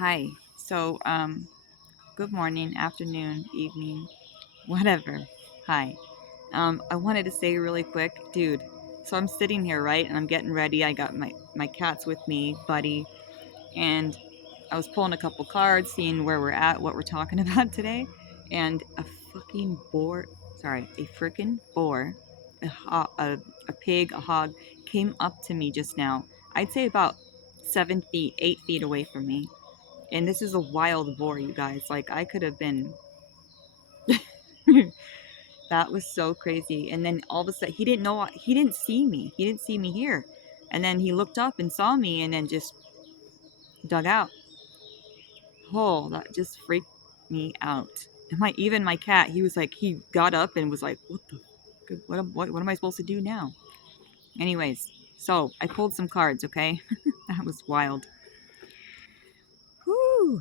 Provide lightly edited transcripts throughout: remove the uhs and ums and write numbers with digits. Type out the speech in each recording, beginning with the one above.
Hi. So, good morning, afternoon, evening, whatever. Hi. I wanted to say really quick, dude. So I'm sitting here, right, and I'm getting ready. I got my cats with me, Buddy, and I was pulling a couple cards, seeing where we're at, what we're talking about today, and a fucking boar. Sorry, a freaking boar, a pig, a hog came up to me just now. I'd say about 7 feet, 8 feet away from me, and this is a wild boar, you guys. Like, I could have been. That was so crazy. And then all of a sudden, he didn't know, he didn't see me. He didn't see me here. And then he looked up and saw me and then just dug out. Oh, that just freaked me out. And even my cat, he was like, he got up and was like, what the, what am I supposed to do now? Anyways, so I pulled some cards, okay? That was wild. Whew.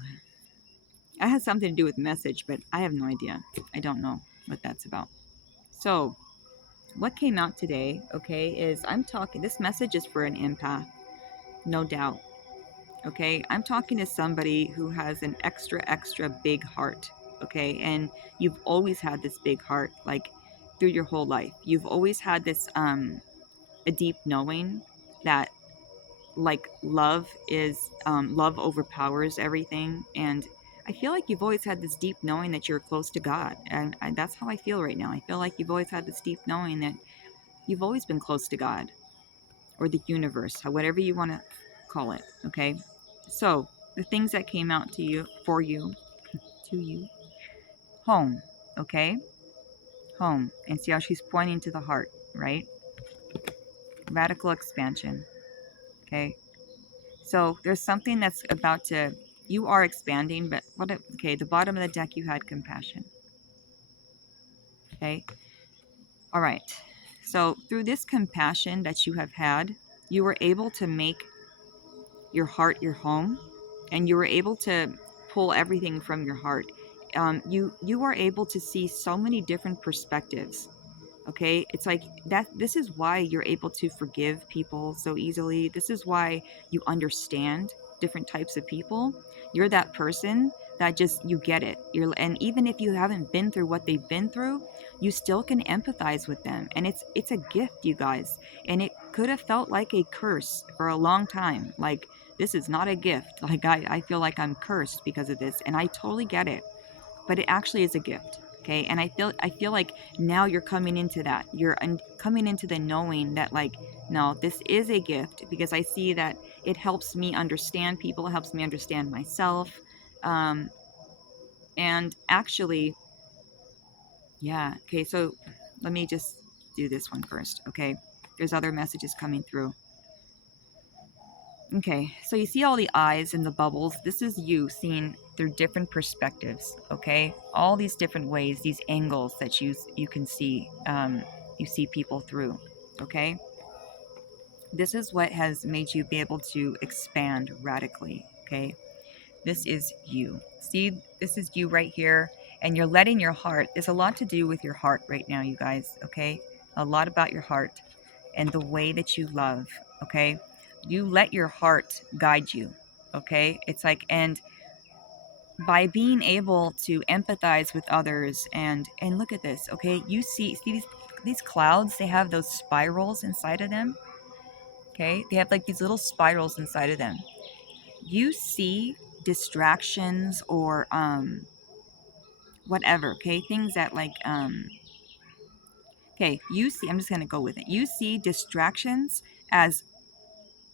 That has something to do with message, but I have no idea. I don't know what that's about. So, what came out today, okay, is I'm talking, this message is for an empath, no doubt, okay? I'm talking to somebody who has an extra big heart, okay? And you've always had this big heart, like through your whole life. You've always had this, a deep knowing that like love overpowers everything. And I feel like you've always had this deep knowing that you're close to God. And that's how I feel right now. I feel like you've always had this deep knowing that you've always been close to God or the universe, whatever you want to call it. Okay. So the things that came out to you, for you, to you, home. Okay. Home. And see how she's pointing to the heart, right? Radical expansion. Okay. So there's something that's about to, you are expanding, but okay, the bottom of the deck, you had compassion. Okay. All right. So through this compassion that you have had, you were able to make your heart your home, and you were able to pull everything from your heart. You are able to see so many different perspectives. Okay, it's like that. This is why you're able to forgive people so easily. This is why you understand different types of people. You're that person that just, you get it. And even if you haven't been through what they've been through, you still can empathize with them, and it's a gift, you guys. And it could have felt like a curse for a long time. Like, this is not a gift. Like, I feel like I'm cursed because of this, and I totally get it. But it actually is a gift. Okay, and I feel like now you're coming into that. You're coming into the knowing that, like, no, this is a gift, because I see that it helps me understand people. It helps me understand myself. Um, and actually, yeah. Okay, so let me just do this one first. Okay, there's other messages coming through. Okay, so you see all the eyes and the bubbles. This is you seeing through different perspectives. Okay, all these different ways, these angles that you can see. You see people through. Okay, this is what has made you be able to expand radically. Okay, this is you. See, this is you right here, and you're letting your heart. There's a lot to do with your heart right now, you guys. Okay, a lot about your heart and the way that you love. Okay, you let your heart guide you. Okay, it's like, and by being able to empathize with others, and look at this. Okay, you see these clouds, they have those spirals inside of them. Okay, they have like these little spirals inside of them. You see distractions or whatever. Okay, things that like okay, you see, I'm just going to go with it. You see distractions as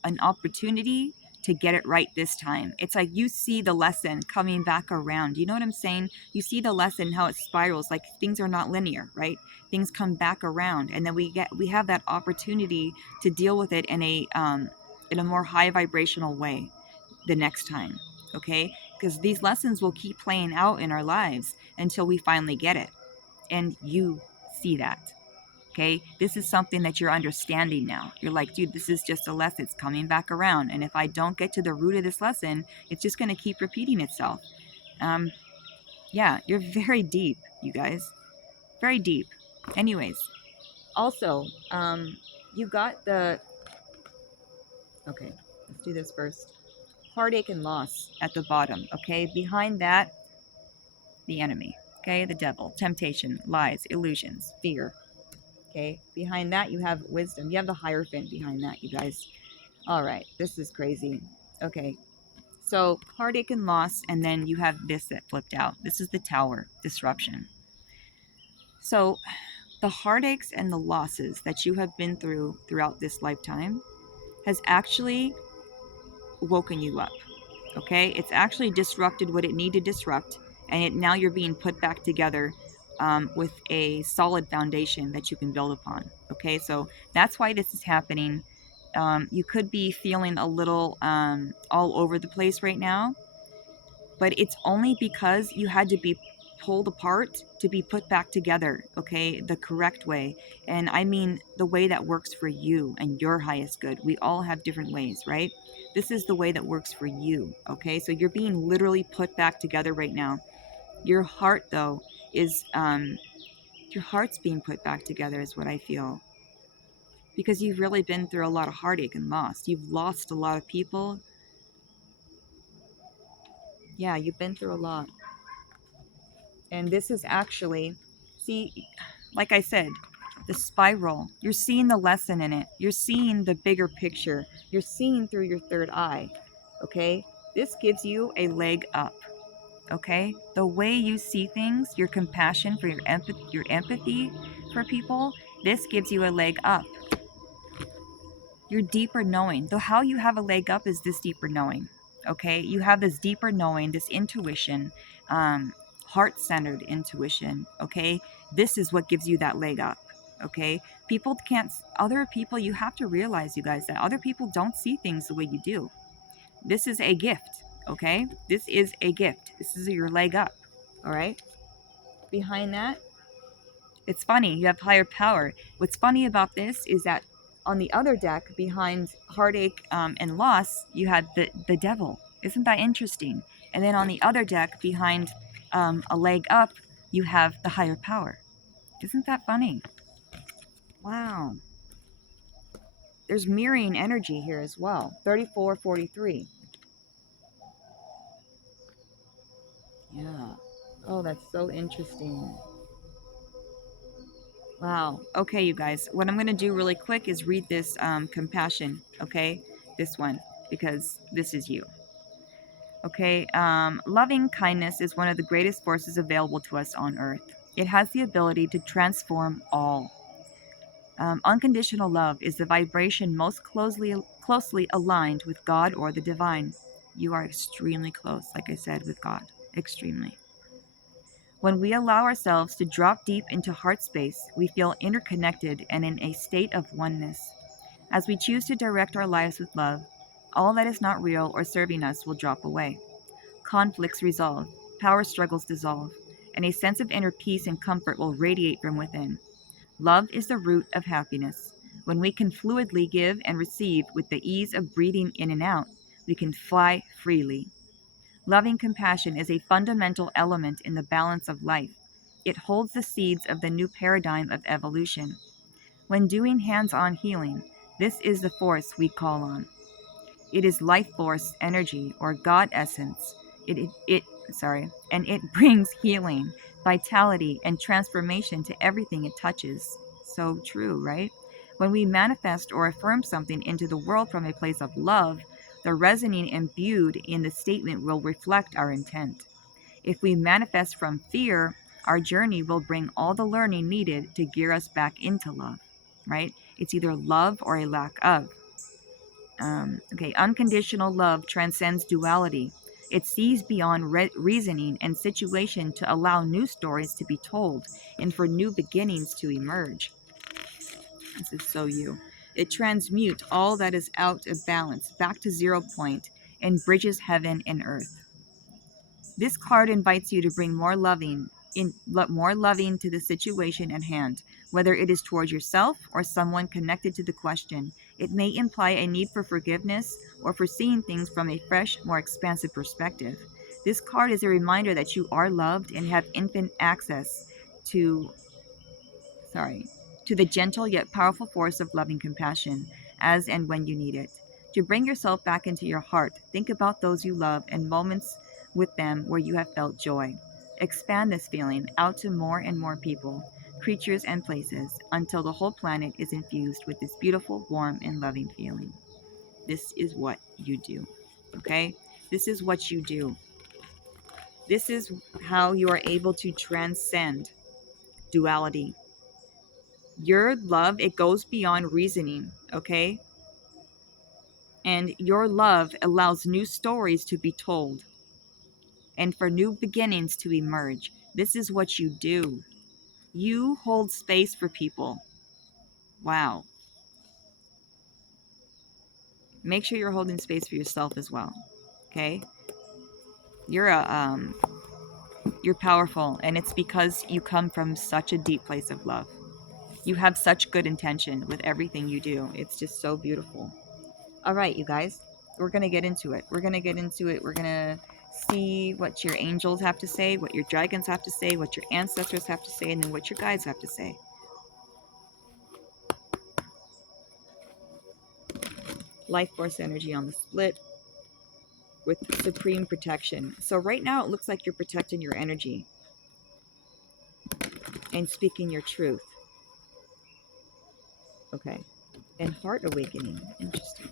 an opportunity to get it right this time. It's like you see the lesson coming back around. You know what I'm saying? You see the lesson, how it spirals. Like, things are not linear, right? Things come back around, and then we have that opportunity to deal with it in a more high vibrational way the next time. Okay, because these lessons will keep playing out in our lives until we finally get it, and you see that. Okay, this is something that you're understanding now. You're like, dude, this is just a lesson. It's coming back around. And if I don't get to the root of this lesson, it's just going to keep repeating itself. Um, yeah, you're very deep, you guys. Very deep. Anyways, also, you got the. Okay, let's do this first. heartache and loss at the bottom. Okay, behind that, the enemy. Okay, the devil, temptation, lies, illusions, fear. Okay, behind that, you have wisdom. You have the Hierophant behind that, you guys. All right, this is crazy. Okay, so heartache and loss, and then you have this that flipped out. This is the Tower, disruption. So the heartaches and the losses that you have been through throughout this lifetime has actually woken you up. Okay, it's actually disrupted what it needed to disrupt, and now you're being put back together with a solid foundation that you can build upon. Okay, so that's why this is happening. You could be feeling a little all over the place right now, but it's only because you had to be pulled apart to be put back together, okay, the correct way. And I mean the way that works for you and your highest good. We all have different ways, right? This is the way that works for you, okay? So you're being literally put back together right now. Your heart, though, is your heart's being put back together, is what I feel, because you've really been through a lot of heartache and loss. You've lost a lot of people. Yeah, you've been through a lot. And this is actually, see, like I said, the spiral. You're seeing the lesson in it. You're seeing the bigger picture. You're seeing through your third eye. Okay? This gives you a leg up. Okay? The way you see things, your compassion for your empathy for people, this gives you a leg up. Your deeper knowing. Though how you have a leg up is this deeper knowing. Okay? You have this deeper knowing, this intuition, heart-centered intuition. Okay? This is what gives you that leg up. Okay? People can't, other people, you have to realize, you guys, that other people don't see things the way you do. This is a gift. Okay? This is a gift. This is your leg up. All right? Behind that, it's funny, you have higher power. What's funny about this is that on the other deck, behind heartache and loss, you had the devil. Isn't that interesting? And then on the other deck, behind a leg up, you have the higher power. Isn't that funny? Wow. There's mirroring energy here as well. 3443. Yeah. Oh, that's so interesting. Wow. Okay, you guys. What I'm going to do really quick is read this compassion, okay? This one, because this is you. Okay, loving kindness is one of the greatest forces available to us on earth. It has the ability to transform all. Unconditional love is the vibration most closely aligned with God or the divine. You are extremely close, like I said, with God. Extremely. When we allow ourselves to drop deep into heart space, we feel interconnected and in a state of oneness. As we choose to direct our lives with love, all that is not real or serving us will drop away. Conflicts resolve, power struggles dissolve, and a sense of inner peace and comfort will radiate from within. Love is the root of happiness. When we can fluidly give and receive with the ease of breathing in and out, we can fly freely. Loving compassion is a fundamental element in the balance of life. It holds the seeds of the new paradigm of evolution. When doing hands on healing, this is the force we call on. It is life force energy or God essence. And it brings healing, vitality, and transformation to everything it touches. So true, right? When we manifest or affirm something into the world from a place of love, the resonating imbued in the statement will reflect our intent. If we manifest from fear, our journey will bring all the learning needed to gear us back into love, right? It's either love or a lack of. Okay, unconditional love transcends duality. It sees beyond reasoning and situation to allow new stories to be told and for new beginnings to emerge. This is so you. It transmutes all that is out of balance back to 0 point and bridges heaven and earth. This card invites you to bring more loving to the situation at hand, whether it is towards yourself or someone connected to the question. It may imply a need for forgiveness or for seeing things from a fresh, more expansive perspective. This card is a reminder that you are loved and have infinite access to to the gentle yet powerful force of loving compassion as and when you need it. To bring yourself back into your heart, think about those you love and moments with them where you have felt joy. Expand this feeling out to more and more people, creatures, and places until the whole planet is infused with this beautiful, warm, and loving feeling. This is what you do. Okay? This is what you do. This is how you are able to transcend duality. Your love, it goes beyond reasoning, okay? And your love allows new stories to be told and for new beginnings to emerge. This is what you do. You hold space for people. Wow. Make sure you're holding space for yourself as well. Okay? You're you're powerful, and it's because you come from such a deep place of love. You have such good intention with everything you do. It's just so beautiful. All right, you guys, we're going to get into it. We're going to get into it. We're going to see what your angels have to say, what your dragons have to say, what your ancestors have to say, and then what your guides have to say. Life force energy on the split with supreme protection. So right now it looks like you're protecting your energy and speaking your truth. Okay. And heart awakening. Interesting.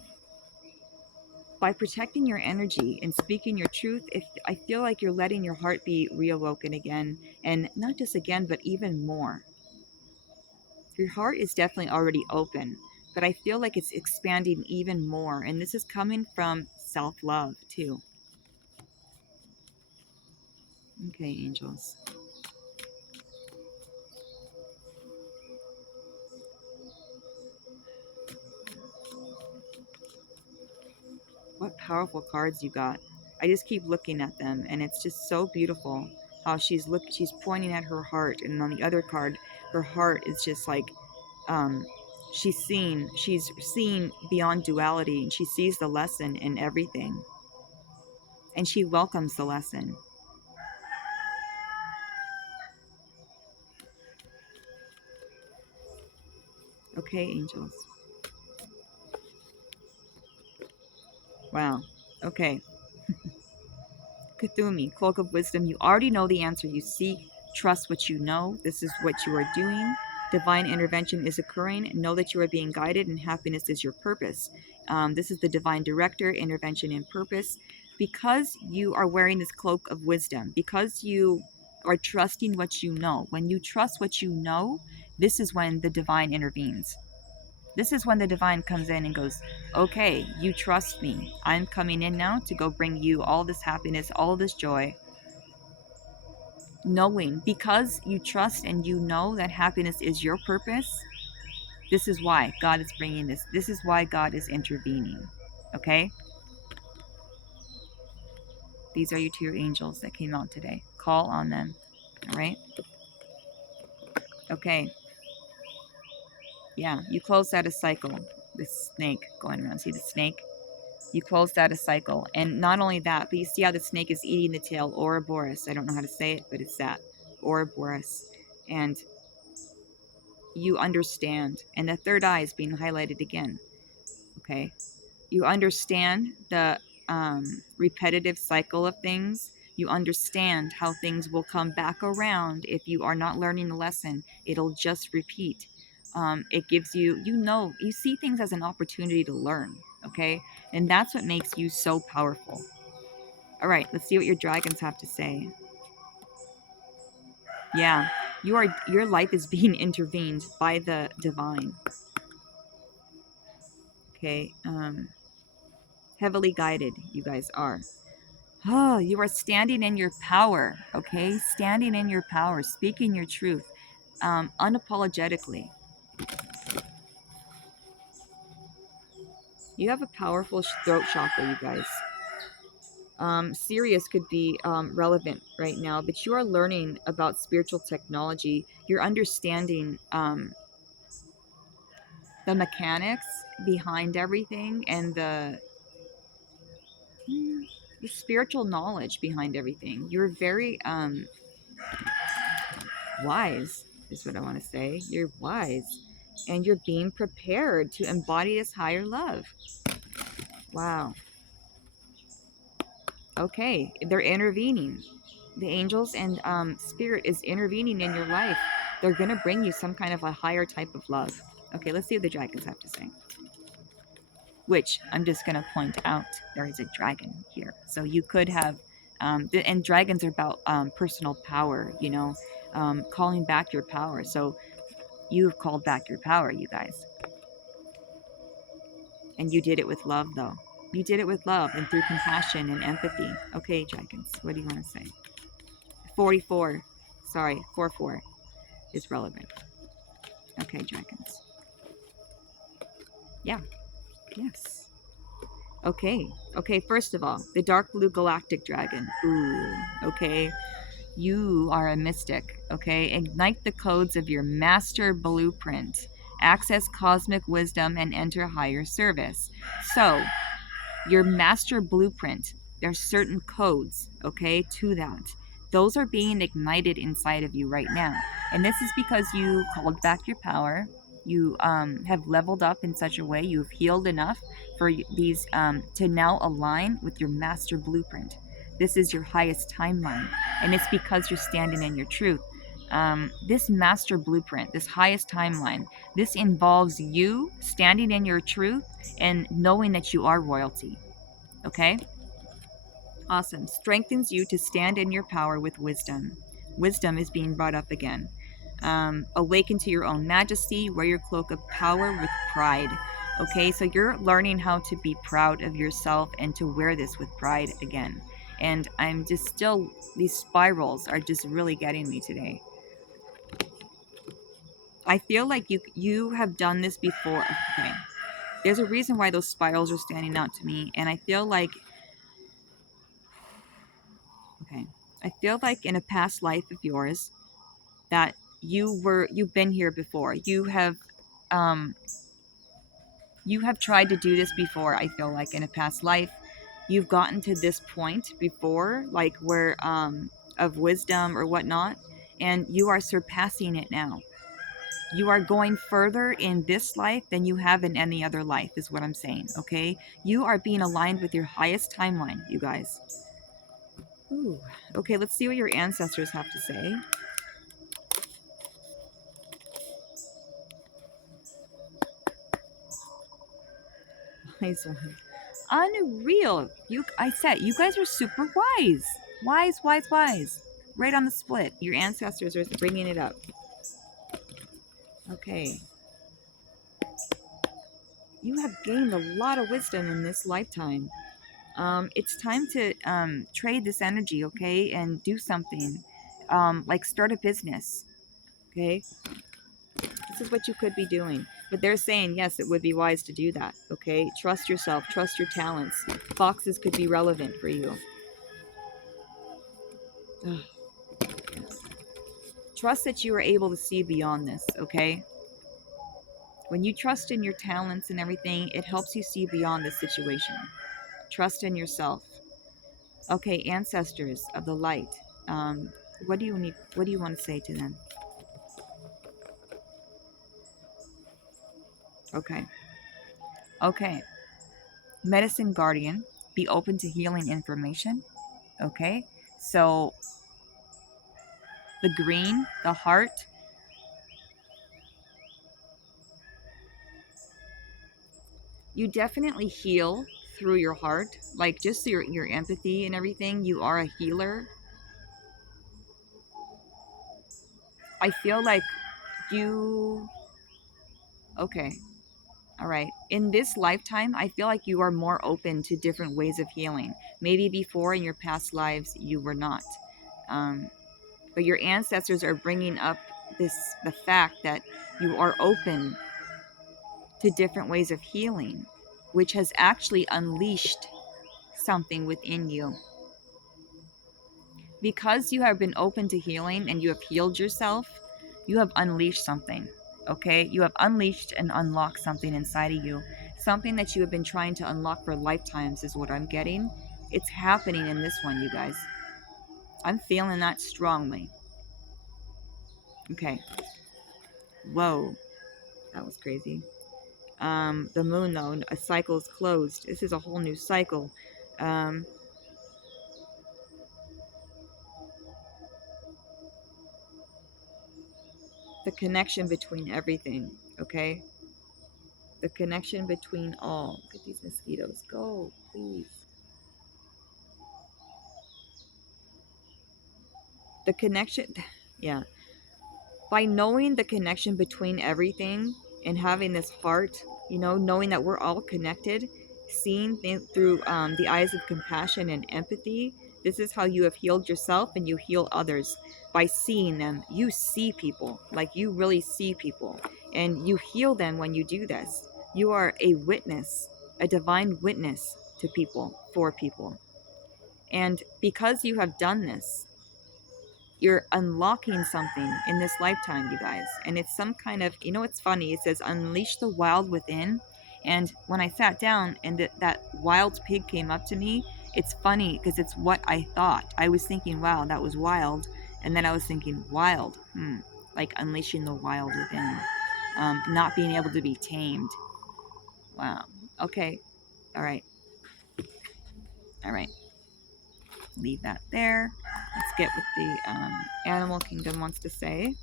By protecting your energy and speaking your truth, if I feel like you're letting your heart be reawoken again, and not just again, but even more. Your heart is definitely already open, but I feel like it's expanding even more, and this is coming from self-love too. Okay, angels. What powerful cards you got. I just keep looking at them, and it's just so beautiful how she's pointing at her heart, and on the other card her heart is just like um she's seeing beyond duality, and she sees the lesson in everything, and she welcomes the lesson. Okay, angels. Wow. Okay. Kuthumi, Cloak of Wisdom, you already know the answer you seek. Trust what you know. This is what you are doing. Divine intervention is occurring. Know that you are being guided, and happiness is your purpose. This is the divine director, intervention, and purpose. Because you are wearing this cloak of wisdom, because you are trusting what you know. When you trust what you know, this is when the divine intervenes. This is when the divine comes in and goes, okay, you trust me. I'm coming in now to go bring you all this happiness, all this joy. Knowing, because you trust and you know that happiness is your purpose, this is why God is bringing this. This is why God is intervening. Okay? These are your angels that came out today. Call on them. All right? Okay. Yeah, you closed out a cycle. This snake going around. See the snake? You closed out a cycle. And not only that, but you see how the snake is eating the tail, Ouroboros. I don't know how to say it, but it's that. Ouroboros. And you understand. And the third eye is being highlighted again. Okay? You understand the repetitive cycle of things. You understand how things will come back around. If you are not learning the lesson, it'll just repeat. It gives you, you see things as an opportunity to learn. Okay? And that's what makes you so powerful. All right, let's see what your dragons have to say. Yeah, your life is being intervened by the divine. Okay, heavily guided, you guys are. Oh, you are standing in your power, okay? Standing in your power, speaking your truth, unapologetically. You have a powerful throat chakra, you guys. Sirius could be relevant right now, but you are learning about spiritual technology. You're understanding the mechanics behind everything, and the spiritual knowledge behind everything. You're very wise, is what I want to say. You're wise, and you're being prepared to embody this higher love. Wow. Okay, they're intervening. The angels and spirit is intervening in your life. They're going to bring you some kind of a higher type of love. Okay, let's see what the dragons have to say. Which I'm just going to point out there is a dragon here. So you could have, and dragons are about personal power, you know, calling back your power. So you've called back your power, you guys. And you did it with love, though. You did it with love and through compassion and empathy. Okay, dragons, what do you want to say? 44. Sorry, 4-4 is relevant. Okay, dragons. Yeah, yes. Okay, okay, first of all, the dark blue galactic dragon. Ooh, okay. You are a mystic, okay? Ignite the codes of your master blueprint. Access cosmic wisdom and enter higher service. So, your master blueprint, there's certain codes, okay, to that. Those are being ignited inside of you right now. And this is because you called back your power. You have leveled up in such a way, you've healed enough for these to now align with your master blueprint. This is your highest timeline. And it's because you're standing in your truth. This master blueprint, this highest timeline, this involves you standing in your truth and knowing that you are royalty. Okay? Awesome. Strengthens you to stand in your power with wisdom. Wisdom is being brought up again. Awaken to your own majesty, wear your cloak of power with pride. Okay, so you're learning how to be proud of yourself and to wear this with pride again. And I'm just still, these spirals are just really getting me today. I feel like you have done this before. Okay. There's a reason why those spirals are standing out to me, and I feel like okay. I feel like in a past life of yours that you've been here before. Um you have tried to do this before, I feel like in a past life. You've gotten to this point before, like where of wisdom or whatnot, and you are surpassing it now. You are going further in this life than you have in any other life, is what I'm saying, okay? You are being aligned with your highest timeline, you guys. Ooh. Okay, let's see what your ancestors have to say. Wise one. Unreal. I said, you guys are super wise. Wise, wise, wise. Right on the split. Your ancestors are bringing it up. Okay. You have gained a lot of wisdom in this lifetime. It's time to trade this energy, okay, and do something. Like start a business, okay? This is what you could be doing. But they're saying, yes, it would be wise to do that, okay? Trust yourself, trust your talents. Foxes could be relevant for you. Ugh, yes. Trust that you are able to see beyond this, okay? When you trust in your talents and everything, it helps you see beyond this situation. Trust in yourself. Okay, ancestors of the light. What do you need? What do you want to say to them? Okay. Okay. Medicine guardian. Be open to healing information. Okay. So the green, the heart. You definitely heal through your heart, like just your empathy and everything. You are a healer. I feel like you. Okay. All right. In this lifetime, I feel like you are more open to different ways of healing. Maybe before in your past lives you were not. Um, but your ancestors are bringing up the fact that you are open to different ways of healing, which has actually unleashed something within you. Because you have been open to healing and you have healed yourself, you have unleashed something. Okay? You have unleashed and unlocked something inside of you. Something that you have been trying to unlock for lifetimes, is what I'm getting. It's happening in this one, you guys. I'm feeling that strongly. Okay. Whoa. That was crazy. The moon, though, a cycle is closed. This is a whole new cycle. Um, the connection between everything, okay? The connection between all. Look at these mosquitoes. Go, please. The connection, yeah. By knowing the connection between everything and having this heart, you know, knowing that we're all connected, seeing things through the eyes of compassion and empathy, this is how you have healed yourself and you heal others. By seeing them, you see people, like you really see people, and you heal them when you do this. You are a witness, a divine witness to people, for people. And because you have done this, you're unlocking something in this lifetime, you guys. And it's some kind of, you know, it's funny. It says, unleash the wild within. And when I sat down and that wild pig came up to me, it's funny because it's what I thought. I was thinking, wow, that was wild. And then I was thinking, wild, like unleashing the wild within, not being able to be tamed. Wow. Okay. All right. All right. Leave that there. Let's get what the animal kingdom wants to say.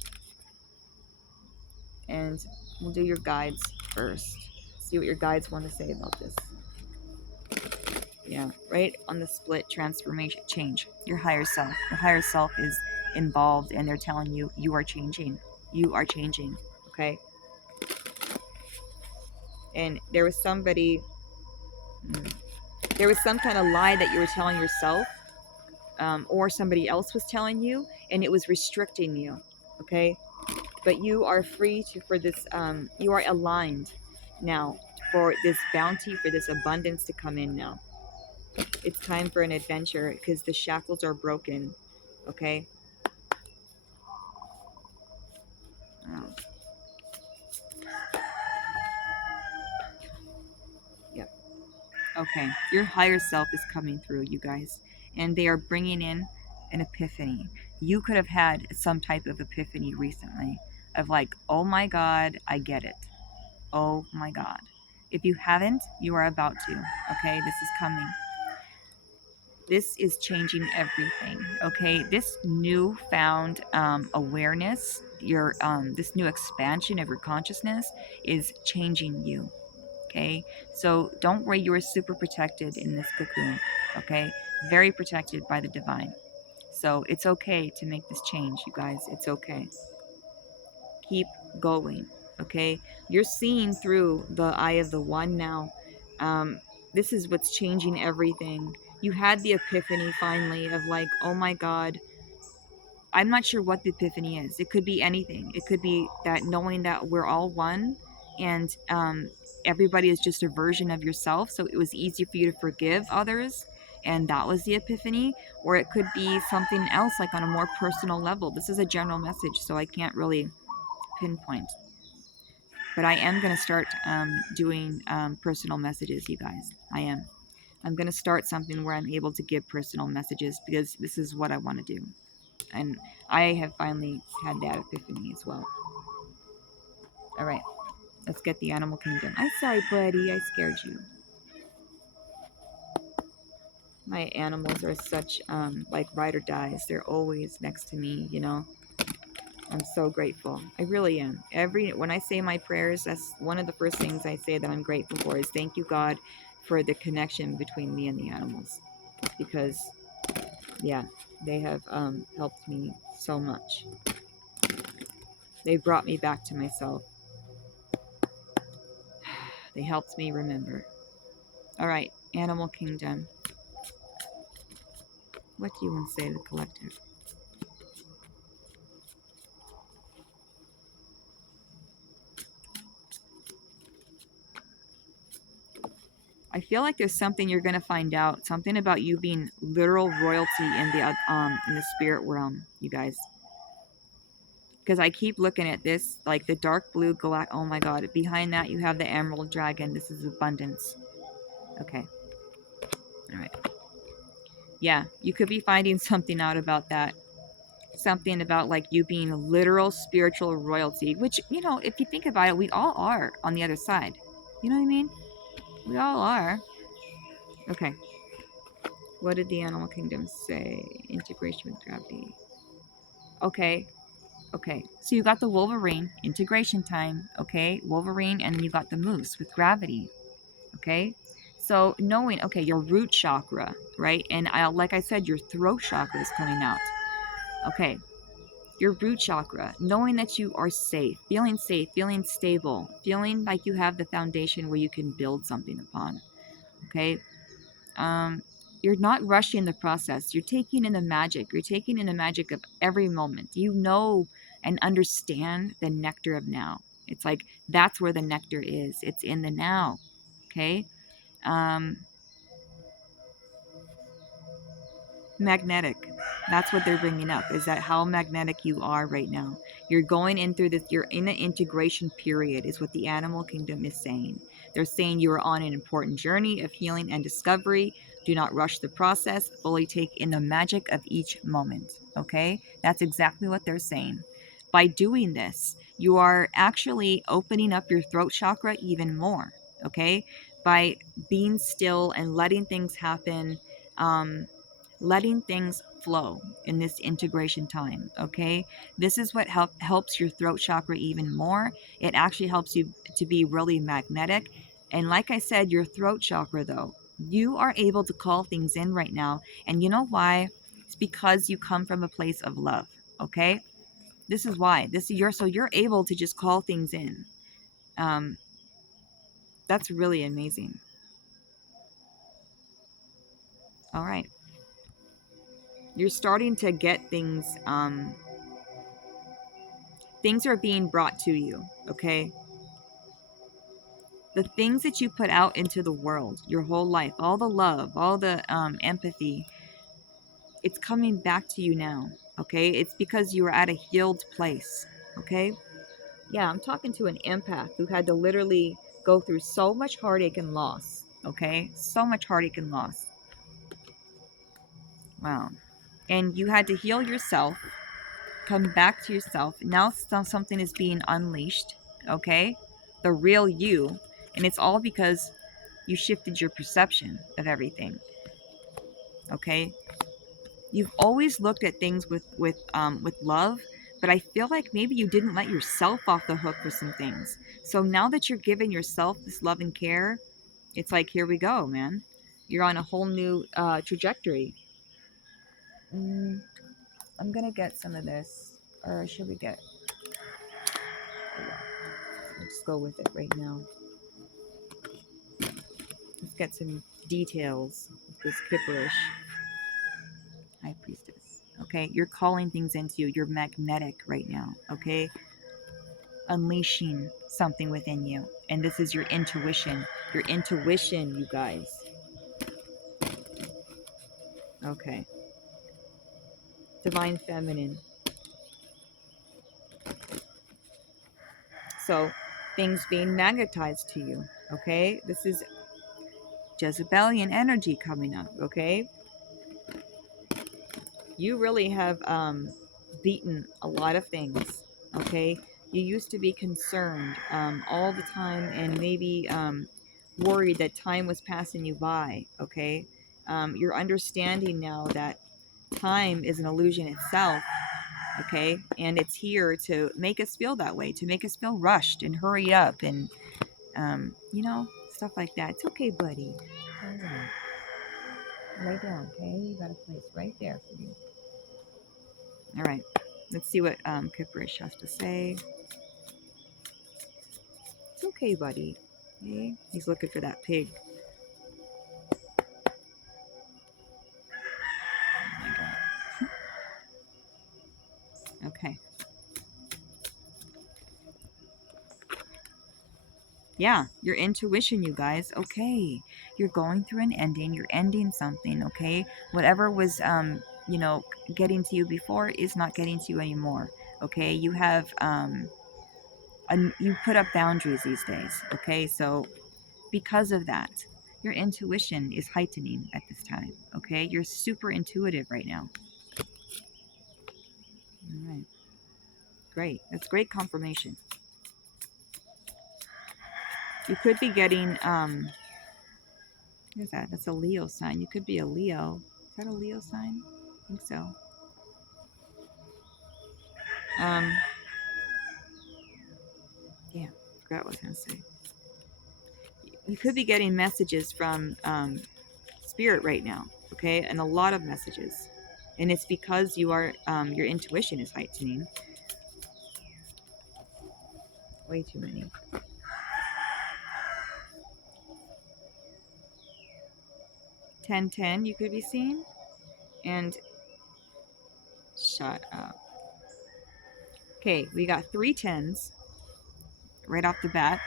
And we'll do your guides first. See what your guides want to say about this. Yeah, right on the split transformation change. Your higher self. Your higher self is involved and they're telling you you are changing. You are changing. Okay? And there was somebody there was some kind of lie that you were telling yourself, or somebody else was telling you, and it was restricting you. Okay? But you are free to for this you are aligned now for this bounty, for this abundance to come in now. It's time for an adventure because the shackles are broken. Okay. Oh. Yep. Okay, your higher self is coming through, you guys, and they are bringing in an epiphany. You could have had some type of epiphany recently of like, oh my god, I get it. Oh my god. If you haven't, you are about to. Okay, this is coming. This is changing everything. Okay, this newfound awareness, your this new expansion of your consciousness is changing you. Okay, so don't worry, you are super protected in this cocoon. Okay, very protected by the divine. So it's okay to make this change, you guys. It's okay. Keep going. Okay, you're seeing through the eye of the one now. This is what's changing everything. You had the epiphany finally of like, oh my god, I'm not sure what the epiphany is. It could be anything. It could be that knowing that we're all one, and everybody is just a version of yourself, so it was easy for you to forgive others, and that was the epiphany. Or it could be something else, like on a more personal level. This is a general message, so I can't really pinpoint. But I am going to start doing personal messages, you guys. I am. I'm going to start something where I'm able to give personal messages because this is what I want to do. And I have finally had that epiphany as well. All right, let's get the animal kingdom. I'm sorry, buddy. I scared you. My animals are such like ride or dies. They're always next to me, you know. I'm so grateful. I really am. When I say my prayers, that's one of the first things I say that I'm grateful for is thank you, God, for the connection between me and the animals. Because, yeah, they have helped me so much. They brought me back to myself. They helped me remember. All right, Animal Kingdom. What do you want to say to the collective? I feel like there's something you're gonna find out. Something about you being literal royalty in the spirit realm, you guys. Because I keep looking at this, like the dark blue galact. Oh my god! Behind that, you have the emerald dragon. This is abundance. Okay. All right. Yeah, you could be finding something out about that. Something about like you being literal spiritual royalty, which, you know, if you think about it, we all are on the other side. You know what I mean? We all are. Okay. What did the animal kingdom say? Integration with gravity. Okay. Okay. So you got the Wolverine, integration time. Okay. Wolverine, and then you got the moose with gravity. Okay. So knowing, okay, your root chakra, right? And like I said, your throat chakra is coming out. Okay. Your root chakra, knowing that you are safe, feeling stable, feeling like you have the foundation where you can build something upon. Okay. um, you're not rushing the process. You're taking in the magic. You're taking in the magic of every moment. You know and understand the nectar of now. It's like that's where the nectar is. It's in the now. Okay. um, Magnetic. That's what they're bringing up, is that how magnetic you are right now. You're going in through this, you're in an integration period, is what the animal kingdom is saying. They're saying you are on an important journey of healing and discovery. Do not rush the process. Fully take in the magic of each moment. Okay? That's exactly what they're saying. By doing this, you are actually opening up your throat chakra even more. Okay? By being still and letting things happen. Letting things flow in this integration time. Okay, this is what helps your throat chakra even more. It actually helps you to be really magnetic. And like I said, your throat chakra, though, you are able to call things in right now. And you know why? It's because you come from a place of love. Okay, this is why. You're able to just call things in. um that's really amazing. All right, you're starting to get things. Things are being brought to you. Okay, the things that you put out into the world your whole life, all the love, all the empathy, it's coming back to you now. Okay, it's because you are at a healed place. Okay, yeah, I'm talking to an empath who had to literally go through so much heartache and loss. Okay, so much heartache and loss. Wow. And you had to heal yourself, come back to yourself. Now something is being unleashed. Okay, the real you. And it's all because you shifted your perception of everything. Okay, you've always looked at things with love, but I feel like maybe you didn't let yourself off the hook for some things. So now that you're giving yourself this love and care, it's like, here we go, man. You're on a whole new trajectory. mm, I'm gonna get some of this, or should we get, let's go with it right now. Let's get some details of this Kipperish High Priestess. Okay, you're calling things into you. You're magnetic right now. Okay, unleashing something within you. And this is your intuition. Your intuition, you guys. Okay. Divine Feminine. So, things being magnetized to you. Okay? This is Jezebelian energy coming up. Okay? You really have beaten a lot of things. Okay? You used to be concerned all the time, and maybe worried that time was passing you by. Okay? You're understanding now that time is an illusion itself. Okay, and it's here to make us feel that way, to make us feel rushed and hurry up, and stuff like that. It's okay, buddy. All right, lay down. Okay, you got a place right there for you. All right, let's see what Kipperish has to say. It's okay, buddy. Okay, he's looking for that pig. Oh my god. Okay. Yeah, your intuition, you guys. Okay, you're going through an ending. You're ending something. Okay, whatever was getting to you before is not getting to you anymore. Okay, you have you put up boundaries these days. Okay, so because of that, your intuition is heightening at this time. Okay, you're super intuitive right now. All right, great. That's great confirmation. You could be getting what is that? That's a Leo sign. You could be a Leo. Is that a Leo sign? I think so. Um, yeah, forgot what I was gonna say. You could be getting messages from spirit right now, okay, and a lot of messages, and it's because you are your intuition is heightening. Way too many. 1010 you could be seeing, and shut up. Okay, we got 3 10s right off the bat.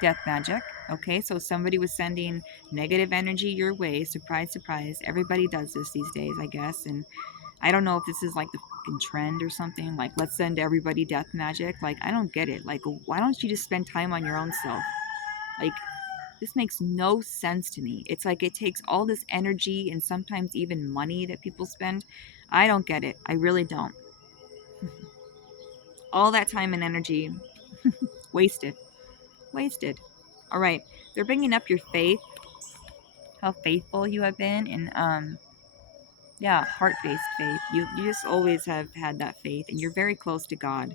Death magic. Okay, so somebody was sending negative energy your way. Surprise, surprise. Everybody does this these days, I guess. And I don't know if this is like the fucking trend or something. Like, let's send everybody death magic. Like, I don't get it. Like, why don't you just spend time on your own self? Like, this makes no sense to me. It's like it takes all this energy and sometimes even money that people spend. I don't get it. I really don't. All that time and energy wasted. Wasted. All right. They're bringing up your faith, how faithful you have been, and yeah, heart-based faith. You just always have had that faith, and you're very close to God.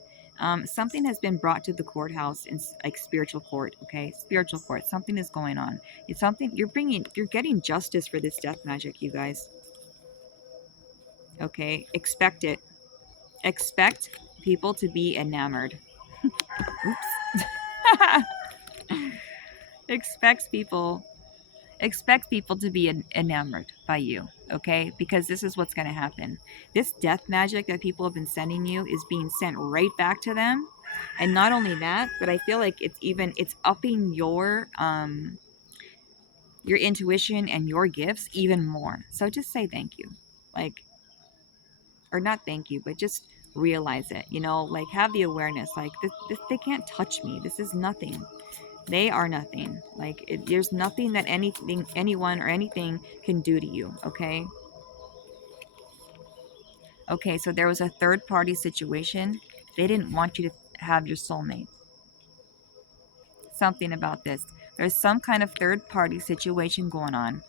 Something has been brought to the courthouse in like spiritual court. Okay, spiritual court. Something is going on. It's something you're bringing. You're getting justice for this death magic, you guys. Okay, expect it. Expect people to be enamored. Oops. expects people expect people to be enamored by you, okay? Because this is what's going to happen. This death magic that people have been sending you is being sent right back to them. And not only that, but I feel like it's upping your intuition and your gifts even more. So just say thank you. Like, or not thank you, but just realize it, like have the awareness, like this they can't touch me. This is nothing. They are nothing. Like there's nothing that anything, anyone, or anything can do to you. Okay. Okay. So there was a third party situation. They didn't want you to have your soulmate. Something about this. There's some kind of third party situation going on,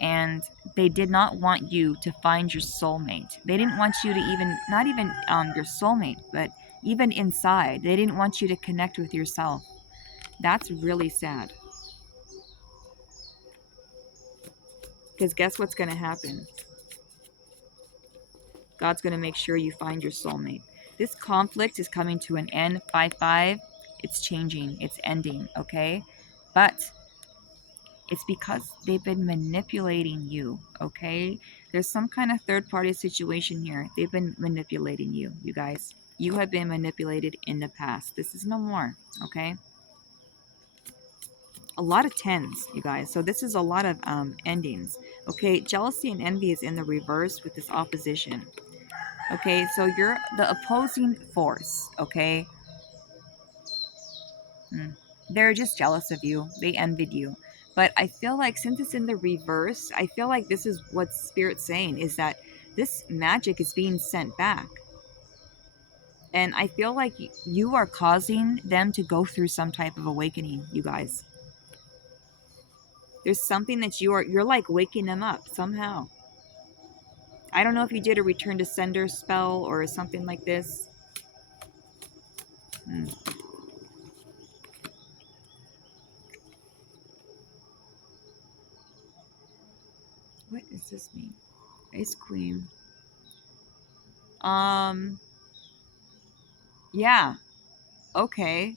and they did not want you to find your soulmate. They didn't want you to even, not even your soulmate, but even inside. They didn't want you to connect with yourself. That's really sad. Because guess what's going to happen? God's going to make sure you find your soulmate. This conflict is coming to an end. 5-5. It's changing. It's ending. Okay? But it's because they've been manipulating you. Okay? There's some kind of third party situation here. They've been manipulating you, you guys. You have been manipulated in the past. This is no more. Okay? A lot of 10s, you guys. So this is a lot of endings. Okay? Jealousy and envy is in the reverse with this opposition. Okay, so you're the opposing force, okay? They're just jealous of you. They envied you. But I feel like since it's in the reverse, I feel like this is what Spirit's saying is that this magic is being sent back. And I feel like you are causing them to go through some type of awakening, you guys. There's something that you're like waking them up somehow. I don't know if you did a return to sender spell or something like this. Hmm. What does this mean? Ice Queen. Um, yeah. Okay.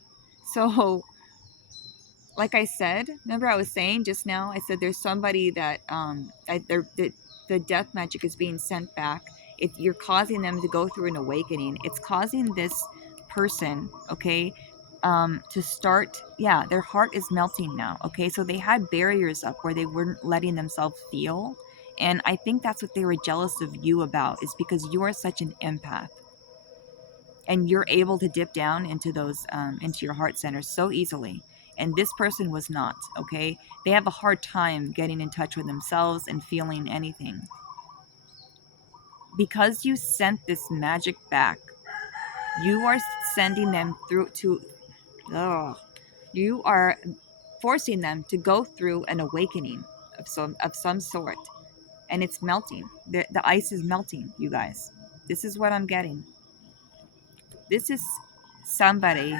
So, like I said, remember I was saying just now, I said there's somebody that the death magic is being sent back. You're causing them to go through an awakening. It's causing this person, okay, to start, yeah, their heart is melting now, okay? So they had barriers up where they weren't letting themselves feel. And I think that's what they were jealous of you about, is because you are such an empath and you're able to dip down into those into your heart centers so easily, and this person was not. Okay, they have a hard time getting in touch with themselves and feeling anything because you sent this magic back. You are sending them through to, oh, you are forcing them to go through an awakening of some sort, and it's melting. The ice is melting, you guys. This is what I'm getting. This is somebody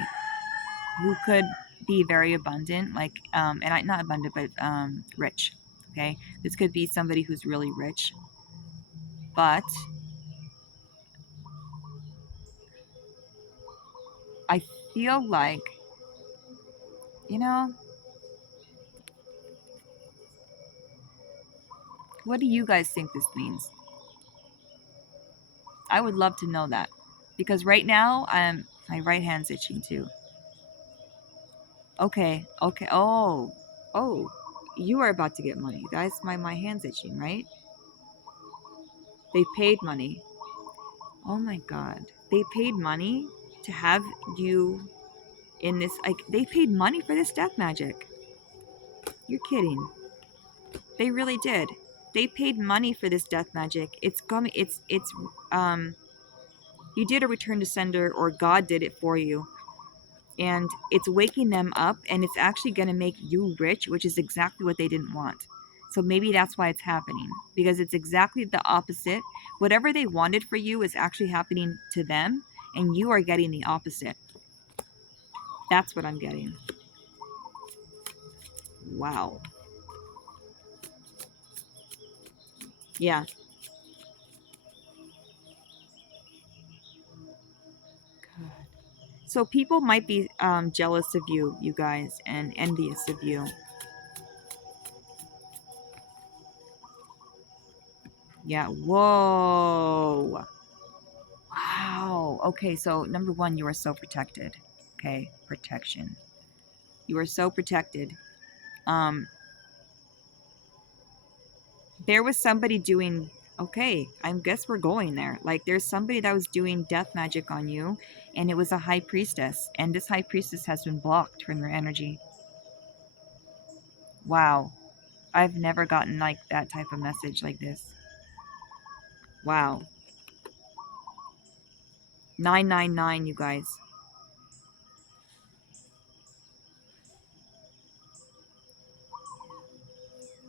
who could be very abundant, like not abundant, but rich. Okay, this could be somebody who's really rich, but I feel like, you know, what do you guys think this means? I would love to know that, because right now my right hand's itching too. Okay, okay. Oh, you are about to get money. That's my hand's itching, right? They paid money. Oh my god. They paid money to have you in this, like, they paid money for this death magic. You're kidding. They really did. They paid money for this death magic. It's coming, it's you did a return to sender, or God did it for you. And it's waking them up, and it's actually going to make you rich, which is exactly what they didn't want. So maybe that's why it's happening, because it's exactly the opposite. Whatever they wanted for you is actually happening to them, and you are getting the opposite. That's what I'm getting. Wow. Yeah. God. So people might be jealous of you, you guys, and envious of you. Yeah. Whoa. Wow. Okay, so number one, you are so protected. Okay, protection. You are so protected. Um, there was somebody doing. Okay, I guess we're going there. Like, there's somebody that was doing death magic on you, and it was a high priestess, and this high priestess has been blocked from your energy. Wow, I've never gotten like that type of message like this. Wow, 999, you guys.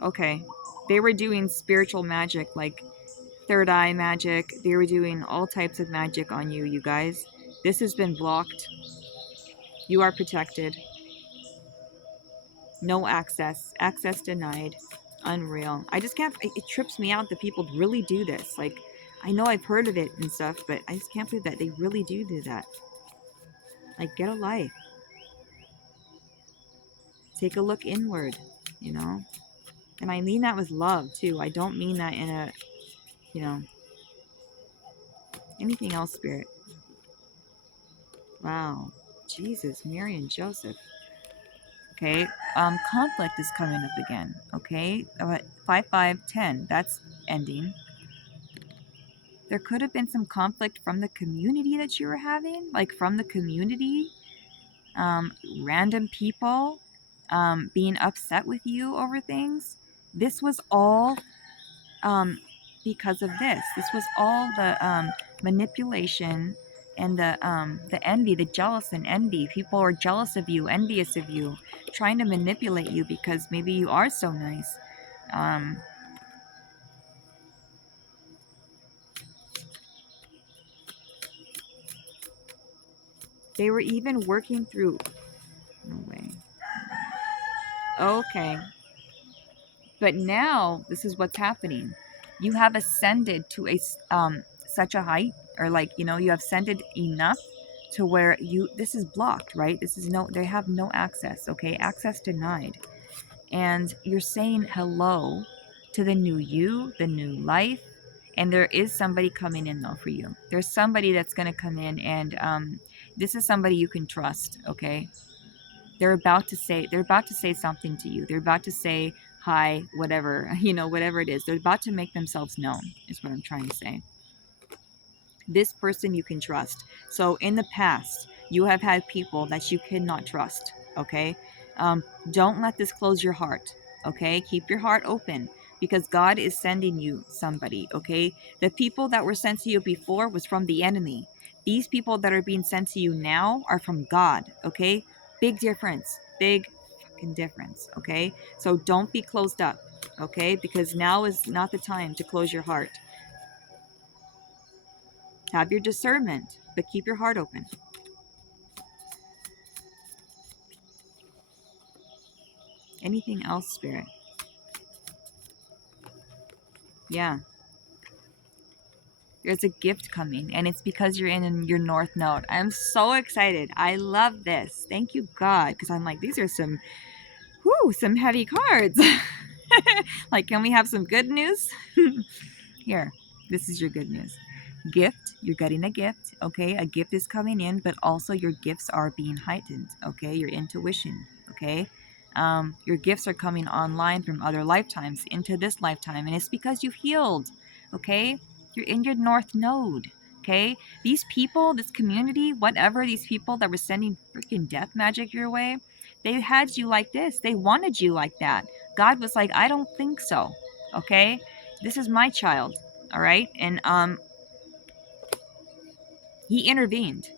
Okay, they were doing spiritual magic, like third eye magic. They were doing all types of magic on you, you guys. This has been blocked. You are protected. No access. Access denied. Unreal. I just can't. It trips me out that people really do this. Like, I know I've heard of it and stuff, but I just can't believe that they really do that. Like, get a life. Take a look inward, you know? And I mean that with love, too. I don't mean that in a, you know, anything else, spirit. Wow. Jesus, Mary and Joseph. Okay, conflict is coming up again. Okay, 5510, that's ending. There could have been some conflict from the community that you were having, like from the community, random people being upset with you over things. This was all because of this. This was all the manipulation and the envy, the jealous and envy. People are jealous of you, envious of you, trying to manipulate you because maybe you are so nice. Um, they were even working through. No way. Okay, but now this is what's happening. You have ascended to a such a height, or like, you know, you have ascended enough to where you, this is blocked, right? This is no, they have no access. Okay, access denied. And you're saying hello to the new you, the new life. And there is somebody coming in though for you. There's somebody that's going to come in, and this is somebody you can trust. Okay, they're about to say something to you. They're about to say hi, whatever, you know, whatever it is. They're about to make themselves known, is what I'm trying to say. This person you can trust. So in the past, you have had people that you cannot trust. Okay, don't let this close your heart. Okay, keep your heart open, because God is sending you somebody. Okay, the people that were sent to you before was from the enemy. These people that are being sent to you now are from God. Okay, big difference. Big significant difference, okay? So don't be closed up, okay? Because now is not the time to close your heart. Have your discernment, but keep your heart open. Anything else, Spirit? Yeah. There's a gift coming, and it's because you're in your north node. I'm so excited. I love this. Thank you, God, because I'm like, these are some heavy cards. Like, can we have some good news? Here, this is your good news. Gift, you're getting a gift, okay? A gift is coming in, but also your gifts are being heightened, okay? Your intuition, okay? Your gifts are coming online from other lifetimes into this lifetime, and it's because you've healed, okay? You're in your north node, okay? These people, this community, whatever, these people that were sending freaking death magic your way, they had you like this. They wanted you like that. God was like, I don't think so, okay? This is my child, all right? And he intervened,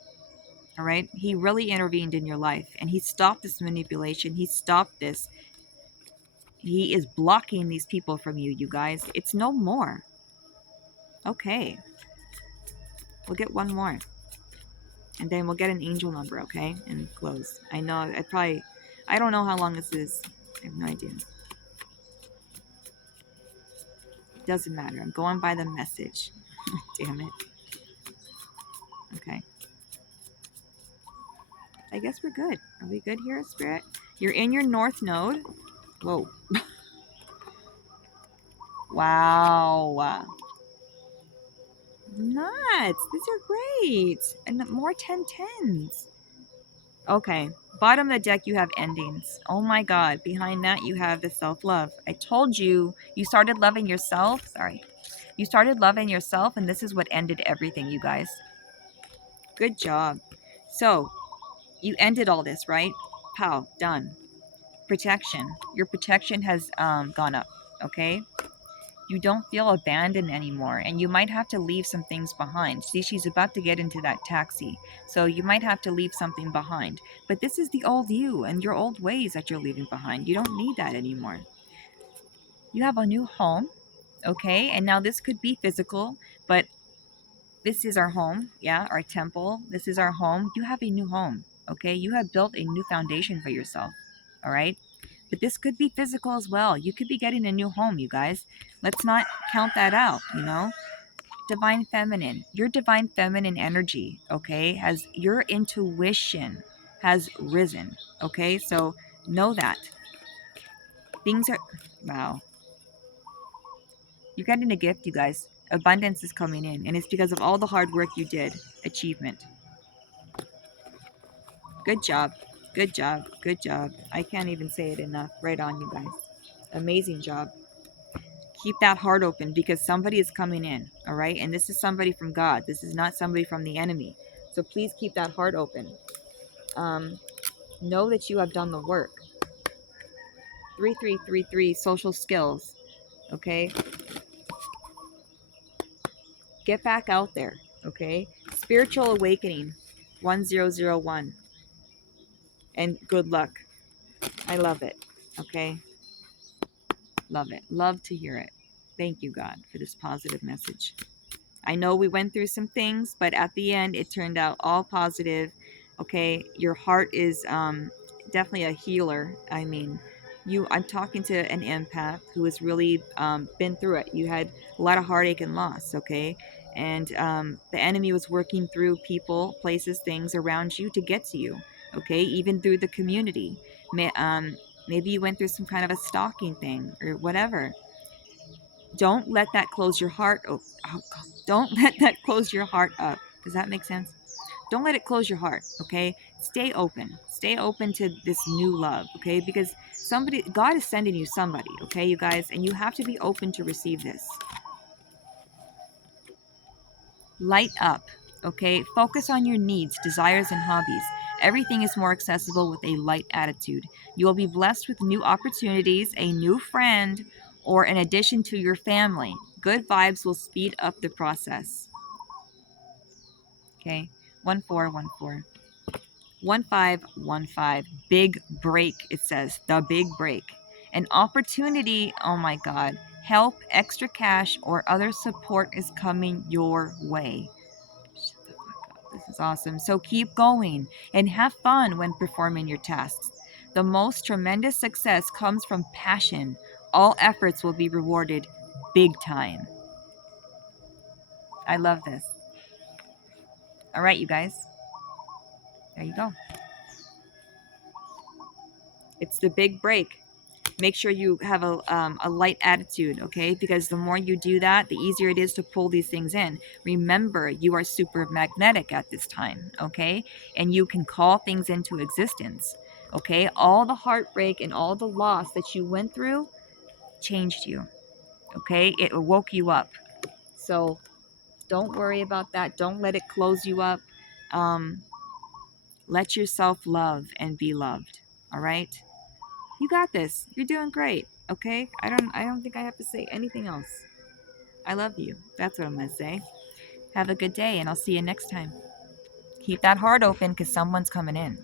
all right? He really intervened in your life, and he stopped this manipulation. He stopped this. He is blocking these people from you, you guys. It's no more. Okay. We'll get one more. And then we'll get an angel number, okay? And close. I know, I don't know how long this is. I have no idea. Doesn't matter. I'm going by the message. Damn it. Okay. I guess we're good. Are we good here, Spirit? You're in your north node. Whoa. Wow. Nuts. These are great. And more 1010s. Okay. Bottom of the deck, you have endings. Oh my God. Behind that, you have the self-love. I told you, you started loving yourself. Sorry. You started loving yourself, and this is what ended everything, you guys. Good job. So, you ended all this, right? Pow. Done. Protection. Your protection has gone up. Okay? You don't feel abandoned anymore, and you might have to leave some things behind. See, she's about to get into that taxi, so you might have to leave something behind. But this is the old you and your old ways that you're leaving behind. You don't need that anymore. You have a new home, okay? And now this could be physical, but this is our home, yeah, our temple. This is our home. You have a new home, okay? You have built a new foundation for yourself, all right? But this could be physical as well. You could be getting a new home, you guys. Let's not count that out, you know? Divine feminine, your divine feminine energy, okay, has your intuition has risen, okay? So know that things are, wow. You're getting a gift, you guys. Abundance is coming in, and it's because of all the hard work you did. Achievement. Good job. Good job. Good job. I can't even say it enough. Right on, you guys. Amazing job. Keep that heart open because somebody is coming in, all right? And this is somebody from God. This is not somebody from the enemy. So please keep that heart open. Know that you have done the work. 3333 social skills, okay? Get back out there, okay? Spiritual awakening 1001. And good luck. I love it, okay? Love it. Love to hear it. Thank you, God, for this positive message. I know we went through some things, but at the end, it turned out all positive. Okay, your heart is definitely a healer. I mean, I'm talking to an empath who has really been through it. You had a lot of heartache and loss, okay? And the enemy was working through people, places, things around you to get to you, okay? Even through the community. Maybe you went through some kind of a stalking thing or whatever. Don't let that close your heart. Don't let that close your heart up. Does that make sense? Don't let it close your heart, okay? Stay open. Stay open to this new love, okay? Because God is sending you somebody, okay, you guys? And you have to be open to receive this. Light up, okay? Focus on your needs, desires, and hobbies. Everything is more accessible with a light attitude. You will be blessed with new opportunities, a new friend, or an addition to your family. Good vibes will speed up the process. Okay, 1414. 1515. Big break, it says. The big break. An opportunity, oh my God. Help, extra cash, or other support is coming your way. Shut the fuck up. This is awesome. So keep going and have fun when performing your tasks. The most tremendous success comes from passion. All efforts will be rewarded big time. I love this. All right, you guys. There you go. It's the big break. Make sure you have a light attitude, okay? Because the more you do that, the easier it is to pull these things in. Remember, you are super magnetic at this time, okay? And you can call things into existence, okay? All the heartbreak and all the loss that you went through changed you, okay? It woke you up. So don't worry about that. Don't let it close you up. Um, let yourself love and be loved, all right? You got this. You're doing great. Okay? I don't think I have to say anything else. I love you. That's what I'm going to say. Have a good day and I'll see you next time. Keep that heart open cuz someone's coming in.